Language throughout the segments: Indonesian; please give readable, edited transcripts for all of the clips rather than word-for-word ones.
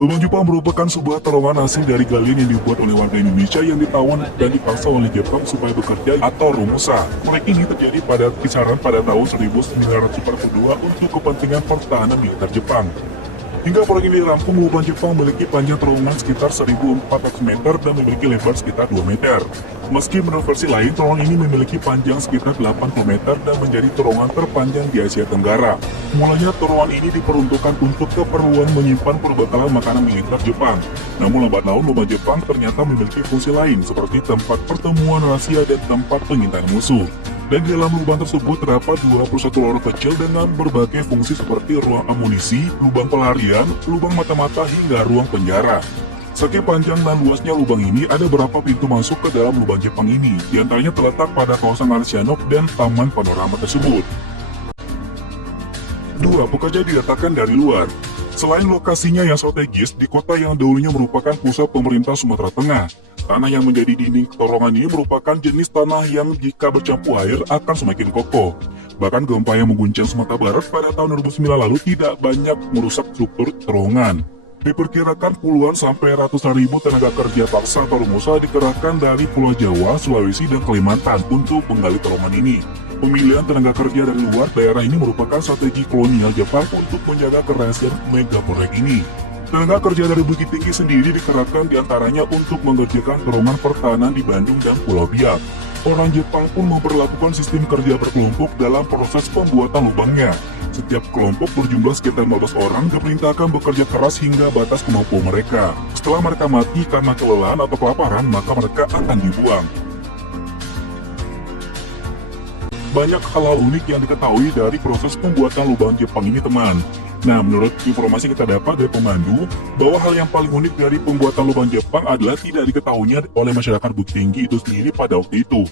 Lubang Jepang merupakan sebuah terowongan asing dari galian yang dibuat oleh warga Indonesia yang ditawan dan dipaksa oleh Jepang supaya bekerja atau rumusa. Proyek ini terjadi pada kisaran pada tahun 1942 untuk kepentingan pertahanan militer Jepang. Hingga proyek ini rampung, lubang Jepang memiliki panjang terowongan sekitar 1.400 meter dan memiliki lebar sekitar 2 meter. Meski menurut versi lain, terowongan ini memiliki panjang sekitar 80 meter dan menjadi terowongan terpanjang di Asia Tenggara. Mulanya terowongan ini diperuntukkan untuk keperluan menyimpan perbekalan makanan militer Jepang. Namun lambat laun lubang Jepang ternyata memiliki fungsi lain seperti tempat pertemuan rahasia dan tempat pengintaian musuh. Dan di dalam lubang tersebut terdapat 21 lorong kecil dengan berbagai fungsi seperti ruang amunisi, lubang pelarian, lubang mata-mata hingga ruang penjara. Saking panjang dan luasnya lubang ini, ada beberapa pintu masuk ke dalam lubang Jepang ini. Di antaranya terletak pada kawasan Narsianok dan Taman Panorama tersebut. 2. Pekerja didatangkan dari luar. Selain lokasinya yang strategis, di kota yang dahulunya merupakan pusat pemerintah Sumatera Tengah, tanah yang menjadi dinding terowongan ini merupakan jenis tanah yang jika bercampur air akan semakin kokoh. Bahkan gempa yang mengguncang Sumatera Barat pada tahun 2009 lalu tidak banyak merusak struktur terowongan. Diperkirakan puluhan sampai ratusan ribu tenaga kerja paksa atau rumusa dikerahkan dari Pulau Jawa, Sulawesi, dan Kalimantan untuk menggali terowongan ini. Pemilihan tenaga kerja dari luar daerah ini merupakan strategi kolonial Jepang untuk menjaga kerahasiaan mega proyek ini. Tenaga kerja dari Bukit Tinggi sendiri dikerahkan diantaranya untuk mengerjakan terowongan pertahanan di Bandung dan Pulau Biak. Orang Jepang pun memperlakukan sistem kerja berkelompok dalam proses pembuatan lubangnya. Setiap kelompok berjumlah sekitar 15 orang diperintahkan bekerja keras hingga batas kemampuan mereka. Setelah mereka mati karena kelelahan atau kelaparan, maka mereka akan dibuang. Banyak hal-hal unik yang diketahui dari proses pembuatan lubang Jepang ini, teman. Nah, menurut informasi kita dapat dari pemandu, bahwa hal yang paling unik dari pembuatan lubang Jepang adalah tidak diketahuinya oleh masyarakat Bukit Tinggi itu sendiri pada waktu itu.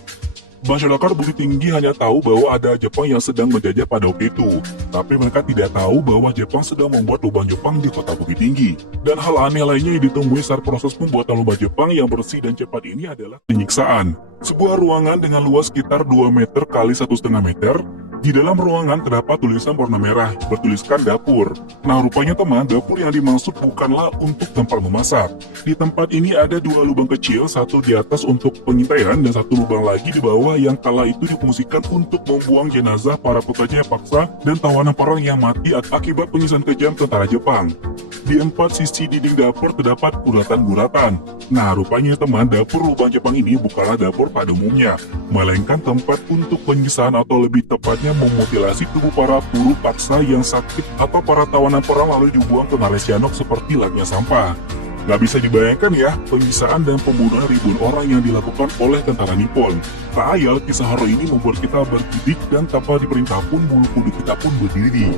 Masyarakat Bukit Tinggi hanya tahu bahwa ada Jepang yang sedang menjajah pada waktu itu, tapi mereka tidak tahu bahwa Jepang sedang membuat lubang Jepang di kota Bukit Tinggi. Dan hal aneh lainnya yang ditemui saat proses pembuatan lubang Jepang yang bersih dan cepat ini adalah penyiksaan. Sebuah ruangan dengan luas sekitar 2 meter kali 1,5 meter. Di dalam ruangan terdapat tulisan warna merah bertuliskan dapur. Nah, rupanya teman, dapur yang dimaksud bukanlah untuk tempat memasak. Di tempat ini ada 2 lubang kecil, satu di atas untuk pengintaian dan satu lubang lagi di bawah yang kala itu difungsikan untuk membuang jenazah para pekerja paksa dan tawanan perang yang mati akibat penyiksaan kejam tentara Jepang. Di 4 sisi dinding dapur terdapat guratan-guratan. Nah, rupanya teman, dapur lubang Jepang ini bukanlah dapur pada umumnya, melainkan tempat untuk penyiksaan atau lebih tepatnya memutilasi tubuh para buruh paksa yang sakit atau para tawanan perang lalu dibuang ke Narsianok seperti layaknya sampah. Gak bisa dibayangkan ya, penyiksaan dan pembunuhan ribuan orang yang dilakukan oleh tentara Nippon. Tak ayal, kisah horor ini membuat kita bergidik dan tanpa diperintah pun bulu kuduk kita pun berdiri.